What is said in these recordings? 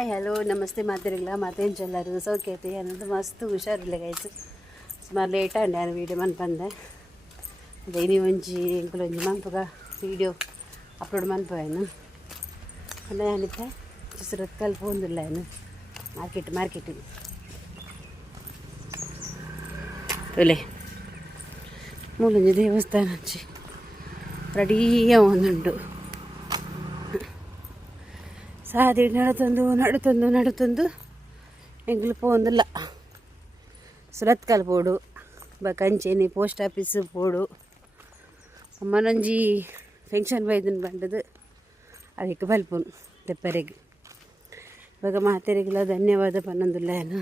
Hi hello ನಮಸ್ತೆ ಮಾತಿರಲಿಲ್ಲ ಮತ್ತೇನು ಚೆಲ್ಲರು ಸೌಖ್ಯತೆ ಅನ್ನೋದು ಮಸ್ತ್ ಹುಷಾರಿಲ್ಲ ಗೈಸ್ ಸುಮಾರು ಲೇಟ್ ಅಂಡೆ ನಾನು ವೀಡಿಯೋ ಮನ್ಪಂದೆ ಅದೇ ನೀವು ಒಂಜಿ ಮನ್ಪಗ ವೀಡಿಯೋ ಅಪ್ಲೋಡ್ ಮನ್ಪೇನು ಅಲ್ಲ ಏನಿತ್ತೆ ಸುರತ್ ಕಲ್ಪ ಒಂದಿಲ್ಲ ಏನು ಮಾರ್ಕೆಟ್ ತೊಲೆ ಮೂಲೊಂಜಿ ದೇವಸ್ಥಾನ ಹಚ್ಚಿ ರೆಡಿಯ ಒಂದುಂಟು ಸಾದಿ ನಡುತ್ತೊಂದು ಎಂಗ್ಲು ಪೋಂದಿಲ್ಲ ಸುರತ್ ಕಲ್ ಪೋಡು ಕಂಚೇನಿ ಪೋಸ್ಟ್ ಆಫೀಸ್ ಪೋಡು ಅಮ್ಮನೊಂಜಿ ಫಂಕ್ಷನ್ ಬೈದನ್ ಬಂಡದು ಅದಕ್ಕೆ ಬಲ್ಪುನು ತೆಪ್ಪರೆಗೆ ಇವಾಗ ಮಾತೆರೆಗೆಲ್ಲ ಧನ್ಯವಾದ ಪನ್ನೊಂದಿಲ್ಲ ಏನು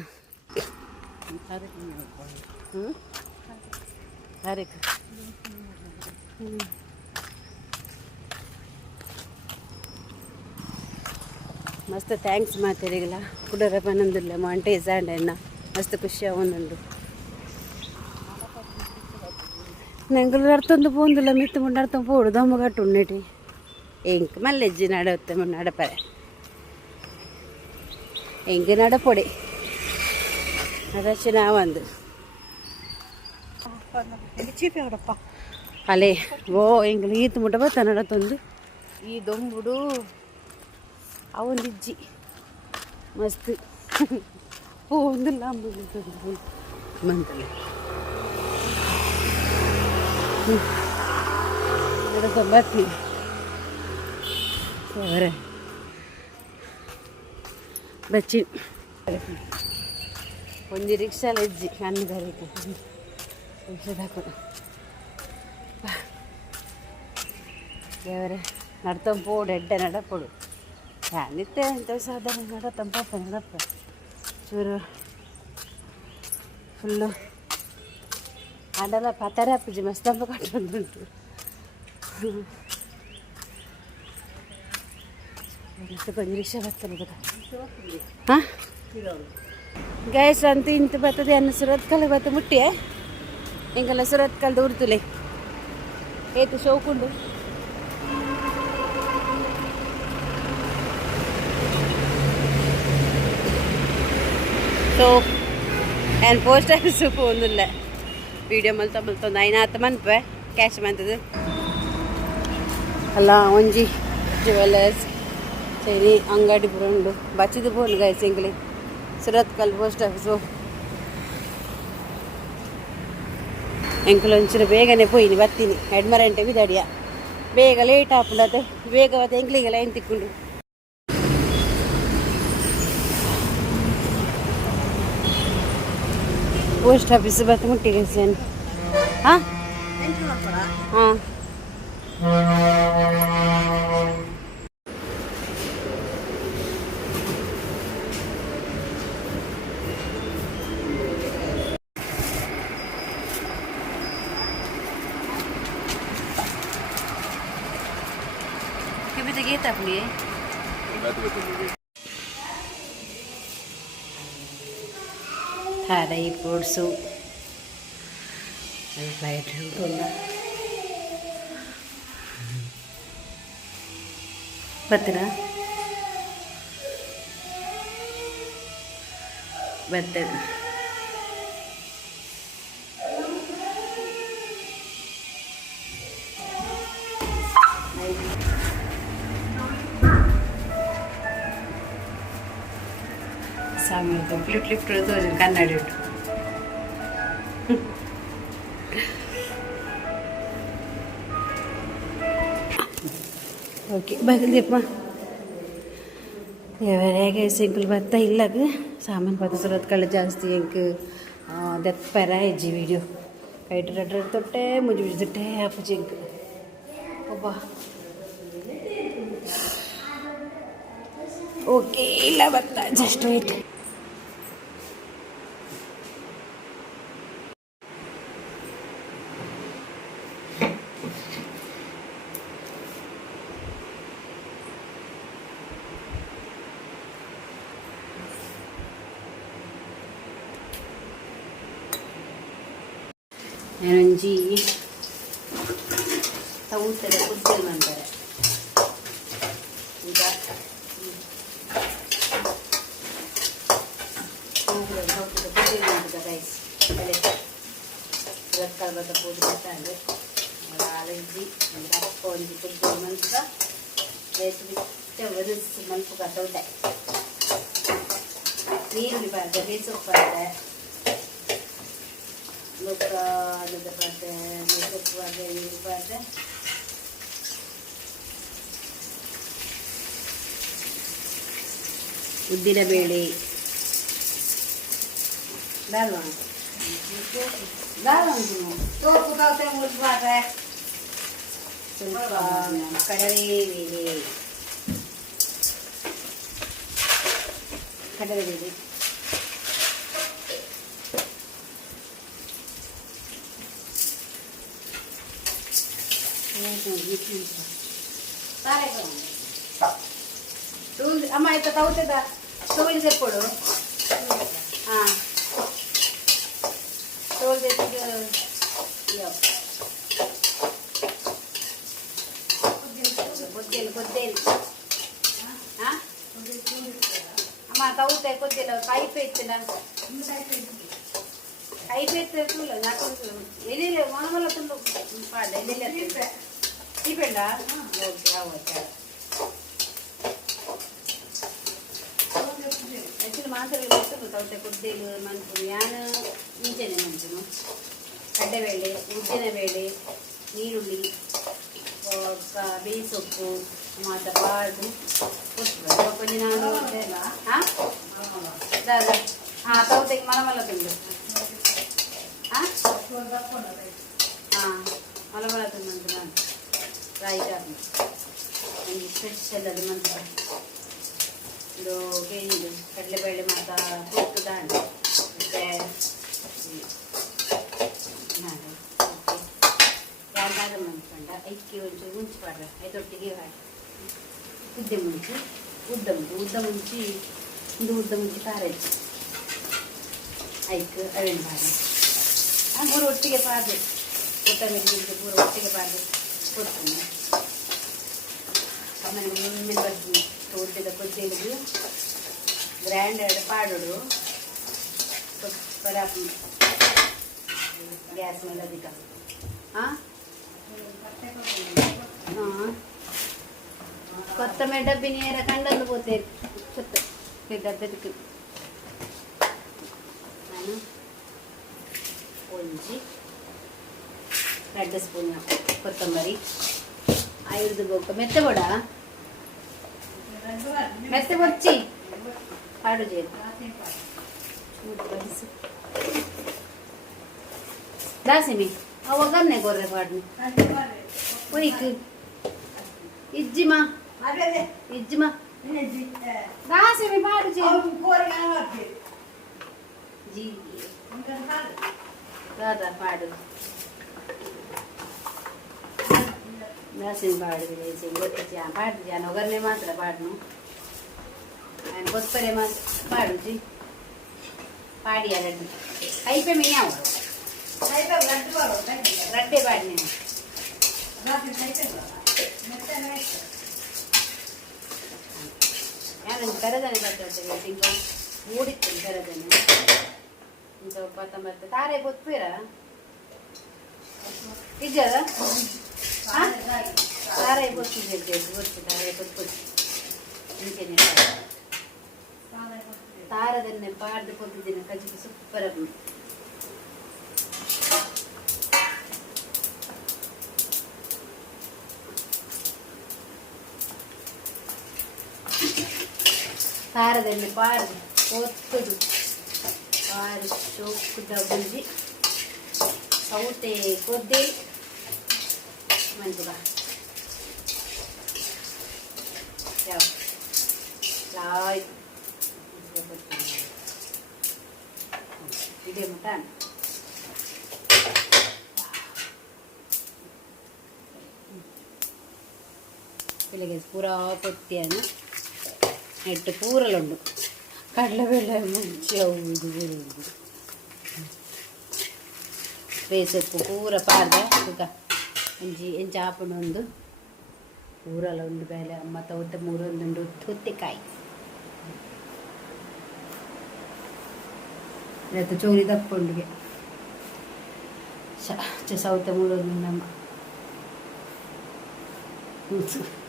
ಮಸ್ತ್ ಥ್ಯಾಂಕ್ಸ್ ಮಾತೆರೆಗೆಲ್ಲ ಕುಡರ ಪನ್ನೊಂದಿಲ್ಲ ಮಾಂಟೆ ಸಾಂಡೆನ್ನ ಮಸ್ತ್ ಖುಷಿ ಅವನೊಂದು ನಂಗೆ ಅರ್ಥೊಂದು ಪೋಂದಿಲ್ಲ ಮಿತ್ತು ಮುಂಡ ಅರ್ಥ ಪೋಡು ದಮ್ಮ ಕಟ್ಟು ಉಣ್ಣೆಟಿ ಎಂಕ್ ಮಲ್ಲೆಜ್ಜಿ ನಡತ್ತೆ ನಡಪರೆ ಎಂಗೆ ನಡಪೊಡೆ ಅದಕ್ಕೆ ನಾವೊಂದು ಅಲೆ ಓ ಎಂಗೆ ಈತು ಮುಟ್ಟ ಬತ್ತ ನಡತ್ತೊಂದು ಈ ದೊಂಬುಡು ಅವೊಂದಿಜ್ಜಿ ಮಸ್ತ್ ಪೋಂದಿಲ್ಲ ಅಂಬುದು ಮಂತಲೆ ಬರ್ತೀನಿ ಅವರೇ ಬಚ್ಚಿ ಒಂಜಿ ರಿಕ್ಷಾಲ ಇಜ್ಜಿ ಅನ್ನದಾರಿಗೆ ರಿಕ್ಷಾದ ಹಾಕೋದು ದೇವರೇ ನಡ್ತಂಪೋಡು ಎಡ್ಡೆ ನಡಪೋಡು ನಿತ್ಯ ಅಂತ ಸಾಧಾರಣ ನಡತಂಪಪ್ಪ ನಡಪ್ಪ ಚೂರು ಫುಲ್ಲು ಆಡಲ್ಲ ಪತಾರೆ ಅಪ್ಪಜಿ ಮಸ್ತಂಪ ಕಟ್ಟೊಂದುಂಟು ಕೊಂಚ ರಿಕ್ಷಾ ಬರ್ತದೆ ಹಾಂ ಗ್ಯಾಸ್ ಅಂತೂ ಇಂತು ಬರ್ತದೆ ಅನ್ನ ಸುರತ್ ಕಲ್ ಬತ್ತ ಮುಟ್ಟಿಯೇ ಹಿಂಗೆಲ್ಲ ಸುರತ್ ಕಲ್ದು ಉಡ್ತುಲೆ ಏತು ಶೋಕುಂಡು ಸೊ ಏನು ಪೋಸ್ಟ್ ಆಫೀಸ್ ಒಂದಿಲ್ಲ ವೀಡಿಯೋ ಮಲ್ತೊಂದು ಐನಾತು ಮನ್ಪೆ ಕ್ಯಾಶ್ ಮಂತದು ಅಲ್ಲ ಒಂಜಿ ಜ್ಯುವೆಲ್ಲರ್ಸ್ ಸರಿ ಅಂಗಡಿ ಬರೋಂಡು ಬಚ್ಚಿದು ಬೋನು ಗೈಸ್ ಎಂಗ್ಲಿ ಸುರತ್ ಕಲ್ ಪೋಸ್ಟ್ ಆಫೀಸು ಎಂಕುಲು ಒಂಚೂರು ಬೇಗನೆ ಪೋಯಿನಿ ಬರ್ತೀನಿ ಹೆಡ್ಮರಂಟೆ ಬಿದಾಡಿಯ ಬೇಗ ಲೇಟ್ ಆಪುಂಡು ಬೇಗ ಮತ್ತೆ ಎಂಕ್ಲಿಗೆ ಲೈನ್ ತಿಕ್ಕೊಂಡು ಪೋಸ್ಟ್ ಆಫೀಸ್ ಬತ್ತ ಮುಟ್ಟಿಗೆ ಸೇನು ಹಾಂ ಹಾಂ ಗೀತ ಪುಡಿ ಥಾರೈ ಫ್ರೂಟ್ಸು ಫ್ಲೈಟ್ ಉಂಟಲ್ಲ ಬರ್ತೀರಾ ಬರ್ತೇನೆ ಸಾಮಿ ಲಿಫ್ಟ್ ತೋಜು ಕನ್ನಡಿ ಉಂಟು ಓಕೆ ಬಗದಪ್ಪ ఎవరేగా సింపుల్ బత్త ఇల్లగు సామాన్ పద సురత్ కళ్ళ జాಸ್ತಿ ಎಂಕ್ ದೆಪ್ಪರ ಹೆಜ್ಜಿ ವೀಡಿಯೋ ಕೈಟ್ ರಡ್ರ ತೊಟ್ಟೆ ಮುಜಿ ತೊಟ್ಟೆ ಅಪ್ಪುಜಿ ಎಂಕ್ ಒಬ್ಬ ಓಕೆ ಇಲ್ಲ ಬತ್ತ ಜಸ್ಟ್ ವೇಟ್ నేనుంచి తవ్వుతారు కుర్చీలు అంటారు ఇంకా ಸೌತೆಕಾಯಿ ಪುಡಿ ಮಾಡಿದ ರೈಸ್ ರಕ್ಕಲ್ ಬತ್ತ ಪುಡಿ ಬತ್ತಾಂಡೆ ಅಲಂಜಿ ಅಪ್ಪ ಒಂಜಿ ಪುಡಿ ಮಲ್ಪುಗ ರೈಸ್ ಬಿಚ್ಚ ಒದಿಸಿ ಮಲ್ಪುಗ ಸೌತೆ ನೀರುಳ್ಳಿ ಪಾರ್ದೆ ಬೇಸೊಪ್ಪು ಪಾರ್ದೆ ಲೊಕ್ಕ ಅದದ ಪಾರ್ದೆ ಬೇಸೊಪ್ಪು ಪಾರ್ದೆ ನೀರು ಪಾರ್ದೆ ಉದ್ದಿನ ಬೇಳೆ डालवा ತೋಪು ತಾವತೆ ಮುಟ್ಬಾರ್ದೆ ಸ್ವಲ್ಪ ಕಡಲೆಬೇಳೆ ಅಮ್ಮ ಆಯ್ತಾ ತಗೋತದ ಸ್ಟೋವಿಗೆ ಸೇರ್ಕೊಡು ಹಾಂ ಸ್ಟೋವ್ ಜೊತೆಗೆ ಕೊದ್ದೇನು ಹಾಂ ಅಮ್ಮ ತಗೋತೆ ಕೊದ್ದಿಲ್ಲ ಕೈಪೆ ಇತ್ತಿನ ಕೈಪೆ ಇತ್ತು ತುಲ್ಲ ನಾಲ್ಕು ಎಲ್ಲಿಲ್ಲ ಮನಮಲ್ಲ ತುಂಬ ಪಾಡ ಎಲ್ಲಿಲ್ಲ ಟಿಪೆಂಡ ಓಕೆ ಹೌದು ಆ್ಯಕ್ಚುಲಿ ಮಾತ್ರ ತೌತೆ ಕೊದ್ದೇಲು ಮನ್ಪುನು ಯಾನು ಮುಂಚೆನೆ ಮನ್ಪುನು ಕಡ್ಲೆಬೇಳೆ ಉದ್ದಿನಬೇಳೆ ನೀರುಳ್ಳಿ ಬೇಯಿಸೊಪ್ಪು ಮತ್ತು ಪಾಡು ಕೊಟ್ಟು ಕೊಂಚ ನಾನು ಹಾಂ ಹಾಂ ತೌತೆಗೆ ಮಲಮಲ್ಲ ತಿಂದು ಹಾಂ ಹಾಂ ಮಲಮಲ್ಲ ತಿಂದು ನಾನು ರೈಟ್ ಆದ ನನಗೆ ಸ್ಪೆಷಲ್ ಅದು ಮಂತ್ರ ಇದು ಕೇಳಿದ್ದು ಕಡಲೆಬೇಳೆ ಮತ್ತು ಉಪ್ಪು ದಾಂಡು ಮತ್ತು ನಾನು ಯಾವಾಗ ಮಂತ್ಕೊಂಡ ಐಕ್ಕಿ ಒಂಚೂರು ಮುಂಚಿ ಪಾಡ್ರೆ ಐದೊಟ್ಟಿಗೆ ಮಾಡಿ ಉದ್ದೆ ಮುಂಚಿ ಉದ್ದ ಮುಂಚಿ ಉದ್ದ ಮುಂಚಿ ಖಾರ ಹೆಚ್ಚು ಐಕ್ ಅವೇನು ಪಾಡ್ರೆ ಮೂರು ಒಟ್ಟಿಗೆ ಪಾಡ್ದೆ ಕೊತ್ತಂಬರಿ ಪೂರ ಒಟ್ಟಿಗೆ ಪಾಡ್ದೆ ಕೊಡ್ತೀನಿ ಆಮೇಲೆ ಮುಂದೆ ಬರ್ತೀನಿ ತೋಟದ ಕೊದ್ದೆಲಿಗೆ ಗ್ರೈಂಡರ್ ಪಾಡೋಡು ಗ್ಯಾಸ್ ಮೇಲೆ ಅಧಿಕ ಹಾಂ ಹಾಂ ಕೊತ್ತಂಬರಿ ಡಬ್ಬಿ ನೀರ ಕಂಡಲ್ಲಿ ಹೋಗ್ತೇವೆ ಡಬ್ಬದಕ್ಕೆ ನಾನು ಒಂಜಿ 2 ಸ್ಪೂನ್ ಕೊತ್ತಂಬರಿ ಆಯುರ್ದು ಬೋಕ ಮೆತ್ತೆ ಬೋಡ ಮೆತ್ತೆ ಬೊಚ್ಚಿ ಪಾಡು ಜೇನು ದಾಸಿಮಿ ಅವಗನ್ನೆ ಗೊರ್ರೆ ಪಾಡ್ನಿ ಒಯ್ಕ್ ಇಜ್ಜಿಮಾ ದಾಸಿಮಿ ಪಾಡು ಜೇನು ಜೀ ರಾಧಾ ಪಾಡು ದಾಸಿಮಿ ಪಾಡು ಗೊತ್ತಿಜ್ಜಿ ಪಾಡ್ದು ಜಾನ ಒಗರ್ನೆ ಮಾತ್ರ ಪಾಡ್ನು ఆయన కొత్తరే మా పాడుజీ పాడి అరడి అయిపోయి మీనావు రడ్డే పాడి నేను నేను కరదని పట్టు ఇంకో మూడిತ್ತು కరదని ఇంకో కొత్తమరి తారే పొత్తురా ఇజ్జదా తారే పొత్తు చేసి పొత్తు తారే పొత్తు ఇంకేనే ತಾರದನ್ನೇ ಪಾಡ್ದು ಕೊಟ್ಟಿದ್ದೀನಿ ಕಜ್ಜಿಗೆ ಸೂಪರ್ ಆಗಿ ತಾರದನ್ನೇ ಪಾಡ್ದು ಕೊತ್ತುದು ಪಾರು ಸೊಪ್ಪುದ ಬುಂಜಿ ಸೌತೆ ಕೊದ್ದೆ ಮಂಜುಗ ಯಾವ ಲಾಯ್ ಇದೇ ಮಟನ್ ಇಲ್ಲಿಗೆ ಪೂರಾ ಕೊತ್ತಿಯನ್ನು ನೆಟ್ಟು ಪೂರಲುಂಡು ಕಡಲೆಬೇಳೆ ಮುಂಚೆ ಹೌದು ಬೇಸೊಪ್ಪು ಪೂರ ಪಾರ್ದೆ ಈಗ ಒಂಜಿ ಎಂಚ ಹಾಪುಂಡು ಪೂರಲ ಉಂಡು ಬೇಳೆ ಅಮ್ಮ ತವತ್ತ ಮೂರೊಂದುಂಡು ತುತ್ತಿಕಾಯಿ ಇವತ್ತು ಚೋರಿ ತಕ್ಕೊಂಡಿಗೆ ಸೌತೆ ಮೂಡೋದು ನಮ್ಮ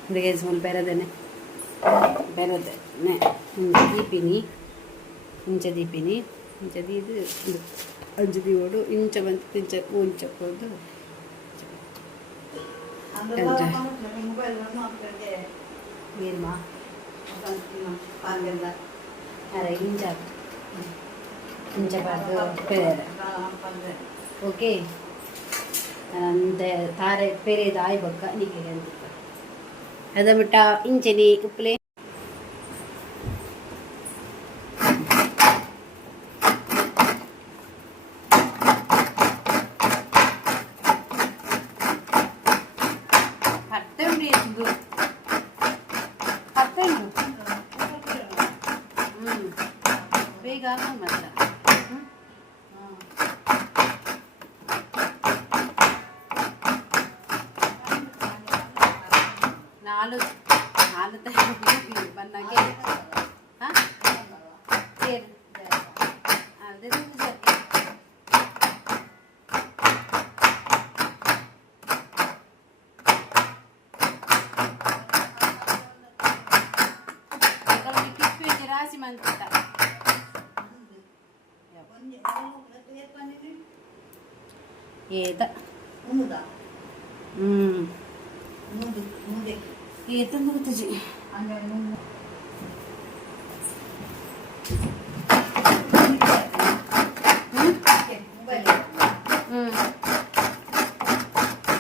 ಹುಡುಗ ಸ್ಮೂಲ್ ಬೆರದೇನೆ ದೀಪಿನಿ ಇಂಚ ದೀಪಿನಿ ಇಂಚ ದೀದು ಇದು ಅಂಚು ದೀವೋಡು ಇಂಚ ಬಂತು ಇಂಚ ಉಂಚಕ್ಕೋದು ನೀರ್ಮಾ ಅರೆ ಇಂಚ ಇಂಚಬಾರ್ದು ಓಕೆ ಅಂದ ತಾರೆ ಪೆರೇದು ಆಯ್ಬಕ್ಕ ನೀಕೆ ಅಂತ ಅದ ಬಿಟ್ಟ ಇಂಚನಿ ಉಪ್ಪಲೆ ಬೇಗ ಮಾತ್ರ ನಾಲ್ಕು ಬಂದಾಗೆ ಹಾಂ ಅದೇ ರಾಸಿ ಮಂತ ಏದ ಏತ ಮುಗಿತಜಿ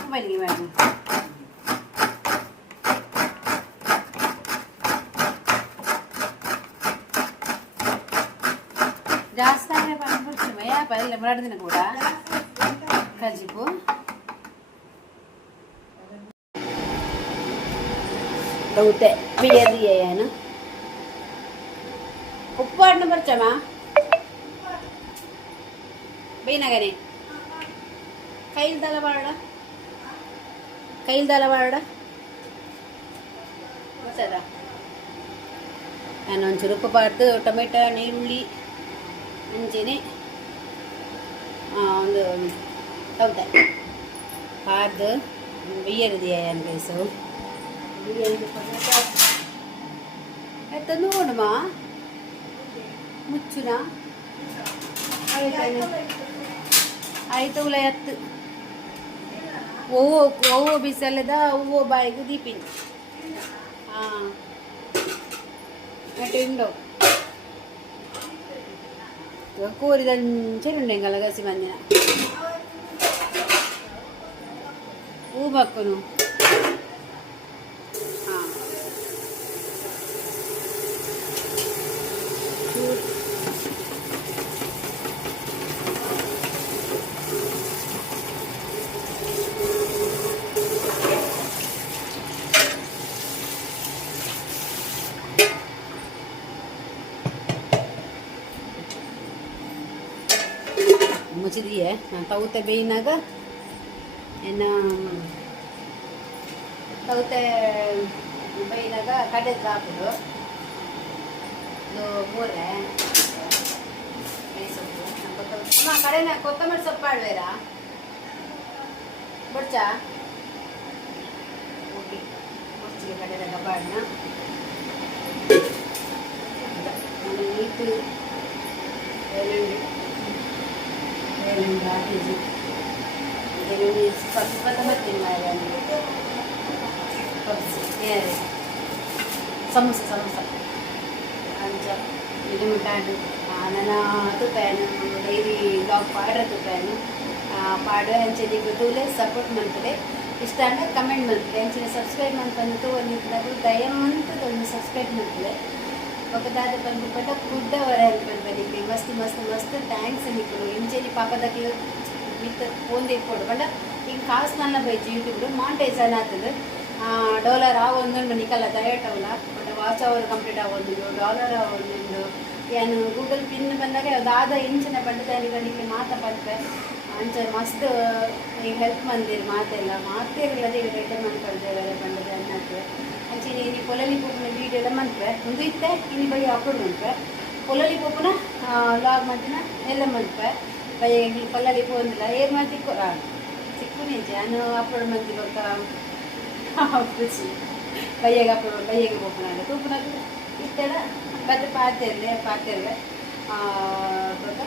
ಮೊಬೈಲಿಗೆ ಮಾಡಿ ಜಾಸ್ತಿ ಆದರೆ ಬಂದ್ಬಿಡ್ತೀವಿ ಯಾಪ ಇಲ್ಲ ಎರಡು ದಿನ ಕೂಡ ಕಜಿಪು ತೌತೆ ಬಿಯರಿಯೇನು ಉಪ್ಪು ಹಣ್ಣು ಬರ್ಚಮ್ಮ ಬೇನಗನೆ ಕೈಲ್ದಲ್ಲ ಬಾಡ ಗೊತ್ತದ ನಾನು ಒಂಚೂರು ಉಪ್ಪು ಬಾರ್ದು ಟೊಮೆಟೊ ನೀರುಳ್ಳಿ ಅಂಚೆನೆ ಒಂದು ಹೌದಾ ಬಾರ್ದು ಬಿಯರಿದೆಯೇನು ಬೇಸು ಆಯ್ತಾ ನೋಡಮ್ಮ ಮುಚ್ಚುನ ಆಯ್ತು ಉಲ ಎತ್ತು ಹೂವು ಬಿಸಲದ ಹೂವು ಬಾಯಿಗೆ ದೀಪಿನಿ ಹಾಂ ಅಟೆಂಡೋ ಕೋರಿದಂಚೆರುಂಡೆಂಗಲ್ಲ ಗಸಿ ಮಂದಿನ ಹೂ ಬಕ್ಕನು ಹಾಂ ಮುಚ್ಚಿದೆಯೇ ನಾನು ತೌತೆ ಬೇಯಿನಾಗ ಇನ್ನು ತೌತೆ ಬೇಯಿನಾಗ ಕಡೆದು ಹಾಕೋದು ಇದು ಮೂರೇ ಸೊಪ್ಪು ಅಮ್ಮ ಕಡೆನ ಕೊತ್ತಂಬರಿ ಸೊಪ್ಪು ಆಡ್ವೇರಾ ಬಡ್ಚಾ ಓಕೆ ಮುಚ್ಚಿಗೆ ಕಡೆದಾಗ ಬಾಡಿನ ನೀಟು ಕೆಜಿ ಸ್ವಲ್ಪ ಬರ್ತೀನಿ ಸಮೋಸ ಅಂಚ ಇದು ಮುಟ್ಟಾಡು ನನ್ನ ತುಪ್ಪಾನು ಡೈಲಿ ಬ್ಲಾಗ್ ಪಾಡ್ರೆ ತುಪ್ಪಾನು ಪಾಡು ಹೆಂಚದಿಗೆ ತೂಲೆ ಸಪೋರ್ಟ್ ಮಾಡ್ತದೆ ಇಷ್ಟ ಅಂದ್ರೆ ಕಮೆಂಟ್ ಮಾಡ್ತದೆ ಹೆಂಚಿನ ಸಬ್ಸ್ಕ್ರೈಬ್ ಮಾಡ್ಕೊಂಡು ಒಂದು ದಯಮಂತದ ಒಂದು ಸಬ್ಸ್ಕ್ರೈಬ್ ಮಾಡ್ತದೆ ఒకదాది పంపిపట గుడ్డ వరాలి పంపనికి మస్తు థ్యాంక్స్ మీకు ఇంచేది పాపదకి మీకు ఫోన్ ತೆಕ್ಕೊಡು ಬಟ್ ಈಗ ಕಾಸು ನನ್ನ ಬೈಜಿ ಯೂಟ್ಯೂಬ್ ಮಾಂಟೇಜ್ ಅನ್ನತ್ತದು ಡಾಲರ್ ಆವೊಂದು ನಿಕಲ್ಲ ದಯಟವಲ್ಲ ಬಟ್ ವಾಚ್ ಅವರ್ ಕಂಪ್ಲೀಟ್ ಆಗೋದು ಡಾಲರ್ ಆವೊಂದು ಏನು ಗೂಗಲ್ ಪಿನ್ ಬಂದಾಗ ಅದಾದ ಇಂಚಿನ ಪಡ್ಡದಾನಿಗಳಿಗೆ ಮಾತ ಪಡ್ತೆ ಅಂಚ ಮಸ್ತ್ ಈಗ ಹೆಲ್ಪ್ ಮಂದಿರು ಮಾತೆಲ್ಲ ಮಾತೇರಿಲ್ಲದೆ ಈಗ ರಿಟರ್ನ್ ಮಾಡ್ಕೊಳ್ತೇವೆ ಪಂಡದ ಅನ್ನಕ್ಕೆ ಅಂಚೆನೆ ಇನಿ ಪೊಲಲಿ ಪೋಪುನ ವೀಡಿಯೋ ಎಲ್ಲ ಮಂತ್ರೆ ಒಂದು ಇತ್ತೆ ಇನಿ ಬೈ ಹಾಕೊಂಡು ಮಂತ್ರೆ ಪೊಲಲಿ ಪೋಪುನ ಲಾಗ್ ಮಾಡ್ತೀನ ಎಲ್ಲ ಮಲ್ಪ ಬಯ್ಯ ಪಲ್ಲಲ್ಲಿ ಹೋಗಿಲ್ಲ ಏನು ಮಾಡಿ ಚಿಕ್ಕು ನಿಂಚೆ ನಾನು ಅಪ್ಪಳ ಮಂದಿ ಗೊತ್ತ ಖುಷಿ ಬಯ್ಯಾಗ ಅಪ್ಪಳ ಬಯ್ಯಾಗ ಹೋಗ್ಕೊಂಡು ತೂಪನಾಗ ಇತ್ತಡ ಮತ್ತೆ ಪಾತೆರ್ಲೆ ಗೊತ್ತಾ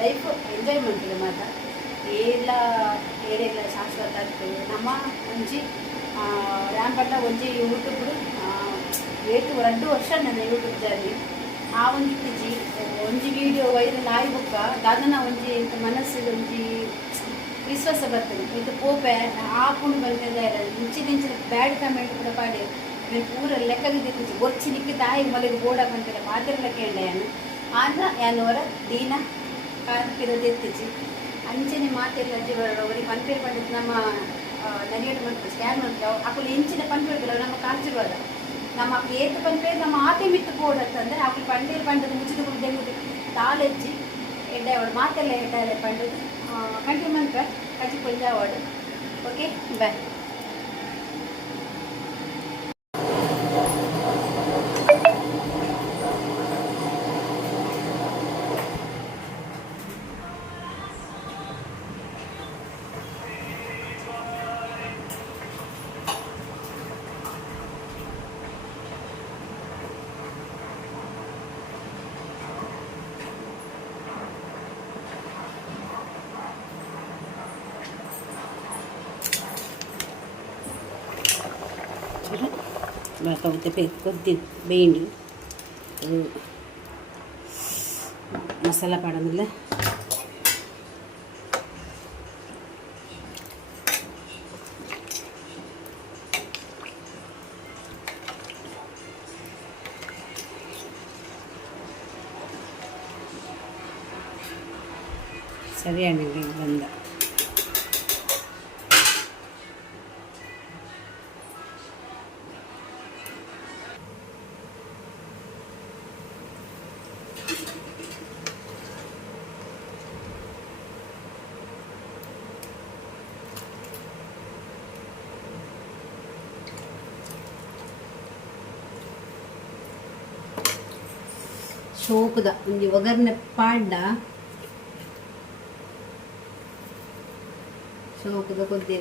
ಲೈಫ್ ಎಂಜಾಯ್ಮೆಂಟ್ ಮಾತ್ರ ಏಲ್ಲ ಏನೆಲ್ಲ ಶಾಶ್ವತ ಆಗ್ತದೆ ನಮ್ಮ ಒಂಜಿ ರಾಂಪಟ್ಟ ಒಂಜಿ ಯೂಟ್ಯೂಬ್ ಏಟು 2 ವರ್ಷ ನನ್ನ ಯೂಟ್ಯೂಬ್ ಜರ್ನಿ ಆ ಒಂದು ಇತ್ತಿಜಿ ಒಂಜಿ ವೀಡಿಯೋ ವೈರಲ್ ಆಗಿ ಬುಕ್ಕ ದಾದನ ಒಂಜಿ ಮನಸ್ಸಿಗೆ ಒಂಜಿ ವಿಶ್ವಾಸ ಬರ್ತದೆ ಇದು ಪೋಪೆ ಹಾಕೊಂಡು ಬಂದಿದೆ ಇಂಚಿನ ಬ್ಯಾಡ್ ಕಮೆಂಟ್ ಕೂಡ ಪಾಡಿ నేను పూర లెక్కకి తెప్పించి వచ్చి నిక్కి తాయి మళ్ళీ గోడకంటే పాత్రలకి ఎండాను ఆంధ్ర యానవర దీన ಕಾನ್ಪಿರ ತೆತ್ತಿಚ್ಚಿ ಅಂಚನೆ ಮಾತೆಲ್ಲ ಅಜ್ಜಿಬರೋಡು ಅವರಿಗೆ ಪನ್ಪೇರು ಪಂಡಿತ್ ನಮ್ಮ ನರಿಯಡು ಮಾಡ್ತಾರೆ ಸ್ಕ್ಯಾನ್ ಮಾಡ್ತಾರೆ ಅಕ್ಕಳು ಎಂಚಿನ ಪನ್ಪೇರು ನಮ್ಮ ಕಾಂಚಿರುವಾಗ ನಮ್ಮ ಅಕ್ಕ ಏತು ಪನ್ಪೇರು ನಮ್ಮ ಆಟೆ ಮಿತ್ತು ಪೋಡತ್ತಂದರೆ ಅಕ್ಕಳು ಪಂಡೇರು ಪಂಡದು ಮುಚ್ಚಿದ ಕೂಡ ತೆಂಗುದು ತಾಲೆಜ್ಜಿ ಎಡ್ಡೆ ಅವಳು ಮಾತೆಲ್ಲ ಎಡ್ಡೆ ಪಂಡದು ಕಂಟಿನ್ಯೂ ಮಾಡ್ತಾರೆ ಕಚ್ಚಿ ಕೊಂಜ ಅವಳು ಓಕೆ ಬಾಯ್. బాగా కొద్ది ಬೇಂಡಿ ಮಸಾಲ ಪಾಡೋದಿಲ್ಲ ಸರಿಯಾಗಿ ಬಂದ ಶೋಕದ ಒಂದು ಒಗ್ಗರಣೆ ಪಾಡ್ಡ ಶೋಕದ ಕೊದ್ದಿ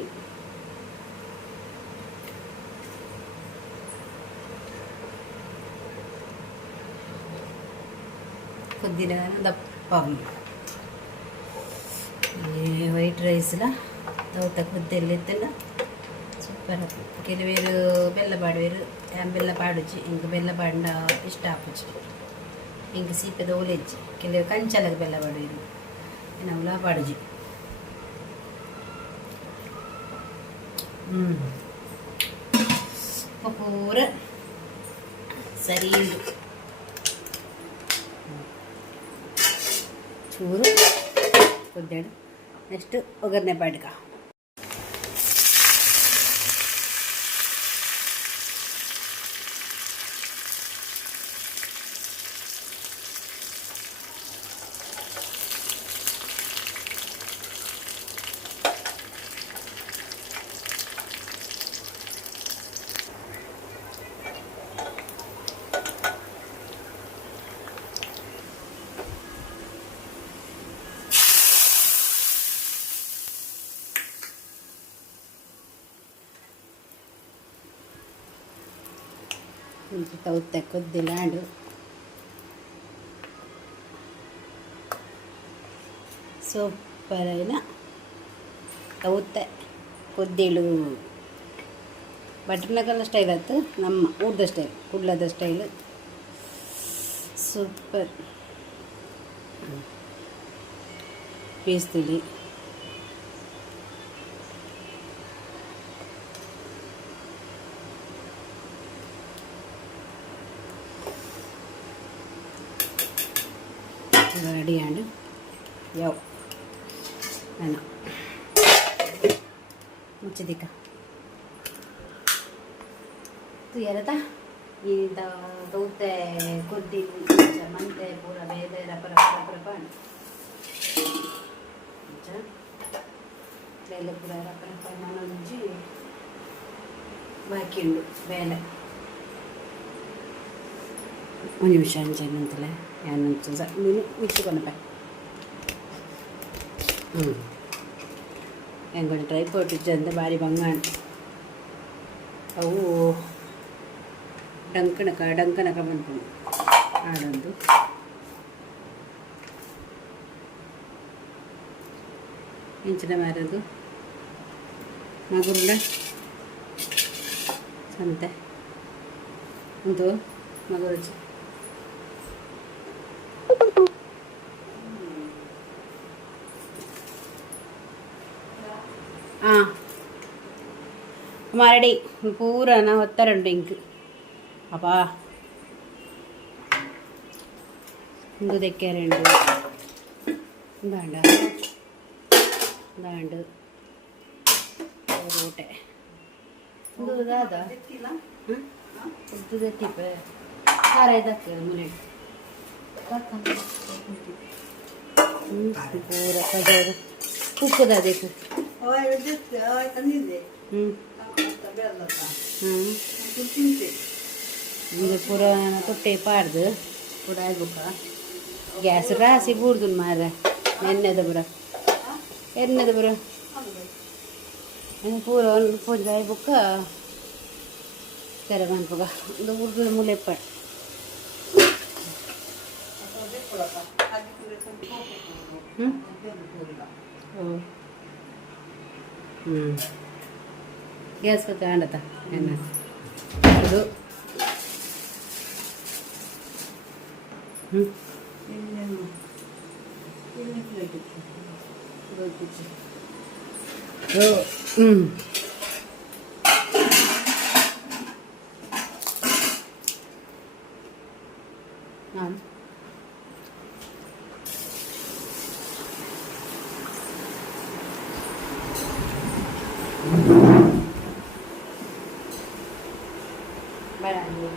ಕೊದ್ದಿನ ದಪ್ಪ ವೈಟ್ ರೈಸ್ಲ ತವತ ಕೊದ್ದೆಲ್ಲಿತ್ತಲ್ಲ ಸೂಪರ್ ಕೆಲವೇರು ಬೆಲ್ಲ ಪಾಡುವೇರು ಬೆಲ್ಲ ಪಾಡುಜಿ ಇಂಕ ಬೆಲ್ಲ ಪಾಂಡ ಇಷ್ಟ ಆಪುಜಿ ಇಂಕ ಸೀಪದ ಒಲೆಜ್ಜಿ ಕೆಲವು ಕಂಚಲದ ಬೆಲ್ಲ ಪಾಡುವೇರು ನಾವುಲ ಪಾಡುಜಿ ಪೂರ ಸರಿ ಚೂರು ಕೊದ್ದಾಡು ನೆಕ್ಸ್ಟ್ ಒಗ್ಗರಣೆ ಪಾಡ್ಕ కొంచెం తవ్వుతాయి కొద్ది లాడు సూపర్ అయిన ತವುತ್ತೆ ಕೊದ್ದಿಳು ಬಟರ್ ನಗರ ಸ್ಟೈಲ್ ಆಯ್ತು ನಮ್ಮ ಊಟದ ಸ್ಟೈಲ್ ಕುಡ್ಲದ ಸ್ಟೈಲ್ ಸೂಪರ್ ಪೀಸ್ ತುಳಿ ರೆಡಿಯಾಂಡು ಯಾವ ನಾನು ಮುಚ್ಚಿದಿಕ್ಕ tu yarata ini taute koddi mante pura vede rapa aja lele pura rapa nanji ಬಾಕಿಂಡು ಬೇಲೆ ಒಂದು ನಿಮಿಷ ಅಂಚೆ ಅಂತಲೇ ಏನಂತ ನೀನು ಮಿಕ್ಸಿಕೊಂಡಪ್ಪ ಹೆಂಗೊಂದು ಡ್ರೈ ಫ್ರೂಟ್ ಇಜ್ಜಂತ ಭಾರಿ ಬಂಗಾಣ ಅವು ಡಂಕನಕ ಬಂದ್ಕೊಂಡು ಆಡೊಂದು ಇಂಚಿನ ಮಾರದು ಮಗುರುಂಡ ಸಂತೆ ಒಂದು ಮಗುರುಚಿ മരടി പൂരാണ് ഒത്തരണ്ട് എനിക്ക് അപ്പാ എന്ത് തെക്കാറുണ്ട് എന്താണ്ട് എന്താണ്ട് റൂട്ടെ എന്ത് ഇതാ ഇത് തെറ്റിപ്പേ ആരാ ഇതൊക്കെ മുന്നേ പൂര പജാറ് ഉപ്പുതാ ദേക്ക് ಇದು ಪೂರ ತೊಟ್ಟೆ ಪಾಡ್ದು ಪೂರ ಆಗ್ಬೇಕ ಗ್ಯಾಸ್ ರಾಸಿ ಬೂಡ್ದು ಮಾರ ಎಣ್ಣೆದ ಬರ ಪೂರ ಒಂದು ಪೂಜೆ ಆಗ್ಬೇಕ ತೆರೆ ಮನ್ಪಗ ಒಂದು ಉರ್ದು ಮುಲೆಪ್ಪ ಗ್ಯಾಸ್ ಪಕ್ಕ ಆಂಡತ ಎಣ್ಣೆ ಅದು Barangnya.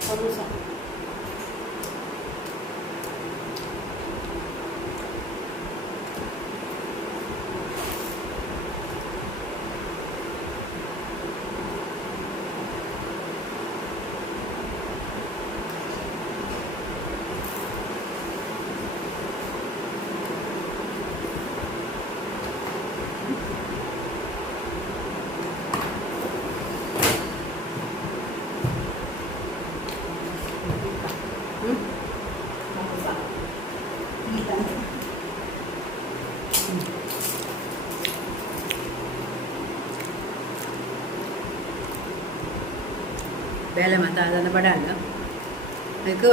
Kamu sama. ಬೇಳೆ ಮತ್ತು ಅದನ್ನು ಬಡಾಲ ಅದಕ್ಕೆ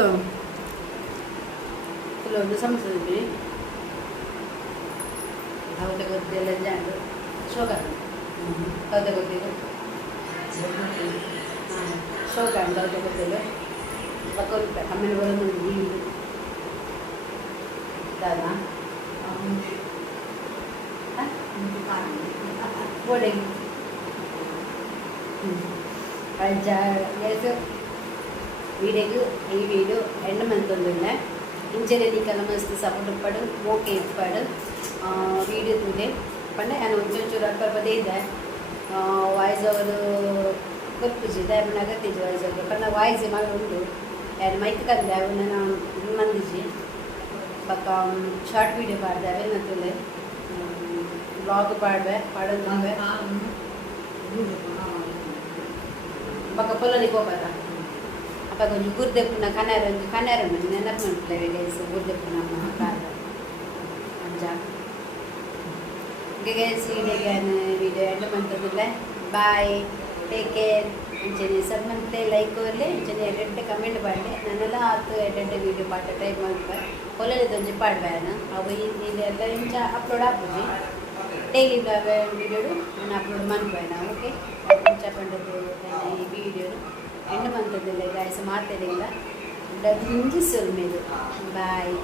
ಕೆಲವೊಂದು ಸಮಸ್ಯೆ ಅವತ್ತೆ ಗೊತ್ತಿಲ್ಲ ಜಾಂಡು ಶೋಕ ಅವತ್ತೆ ಗೊತ್ತಿಲ್ಲ ಶೋಕ ಅಂತ ಅವತ್ತೆ ಗೊತ್ತಿಲ್ಲ ಬಕ್ಕೊಲ್ಪೆ ಆಮೇಲೆ ಬರೋದು ನೀರು ದಾದಾ ಗೋಡೆಗೆ വീഡിയോക്ക് ഈ വീഡിയോ എണ്ണ మంతొందిല്ല ఇంజనీరింగ్ మస్తు సపోర్ట్ ఇప్పాడు ఓకే ఇప్పాడు వీడియో తూలే పండే ఆయన ಒಂಚೂರು ಅಲ್ಪ ಪದೇ ಇದೆ ವಾಯ್ಸ್ ಅವರು ಗೊತ್ತಿದೆ ಅವನ ಅಗತ್ಯ ವಾಯ್ಸ್ ಅವರು ಕಣ್ಣ ವಾಯ್ಸ್ ಮಾಡಿ ಉಂಟು ಯಾರು ಮೈಕ್ ಕಂದೆ ಅವನ್ನ ನಾವು ಮಂದಿಜಿ ಪಕ್ಕ ಶಾರ್ಟ್ ವೀಡಿಯೋ ಪಾಡ್ದೆ ಅವೆಲ್ಲ ತೂಲೆ ಬ್ಲಾಗ್ ಪಾಡೋದು ಪಕ್ಕ ಪೊಲನಿಗೆ ಹೋಗ್ಬಾರ ಅಪ್ಪ కొంచెం గుర్దెప్పున కనారం నెనపంట్లే వెళ్ళేసి గుర్దెప్పున కాదు అంజా గేసి వీడియో ఎండ్ మంతదిಲ್ಲ ಬಾಯ್ ಟೇಕ್ ಕೇರ್ ಅಂಚನೆ ಸಮ್ಮಂತೆ ಲೈಕ್ ಕೊರ್ಲೆ ಅಂಚನೆ ಎಡ್ಡೆ ಕಮೆಂಟ್ ಪಾಡ್ಲೆ ನನ್ನೆಲ್ಲ ಆತು ಎಡ್ಡೆ ವೀಡಿಯೋ ಪಾಟ ಟೈಪ್ ಮಾಡ್ಬೆ ಕೊಲ್ಲಲೆ ತೊಂಜಿ ಪಾಡ್ಬೇನ ಅವು ಇದೆಲ್ಲ ಇಂಚ ಅಪ್ಲೋಡ್ ಆಪುಜಿ ಡೈಲಿ ವೀಡಿಯೋ ನಾನು ಅಪ್ಲೋಡ್ ಮಾಡ್ಬೇನ ಓಕೆ ಇಂಚ ಪಂಡದು ಈ ವೀಡಿಯೋ ಎಂಡ್ ಮಂತದಿಲ್ಲ ಗಾಯ್ಸ್ ಮಾತಾಡಿಲ್ಲ ಹಿಂಜಿಸೋದು ಮೇಲೆ ಬಾಯ್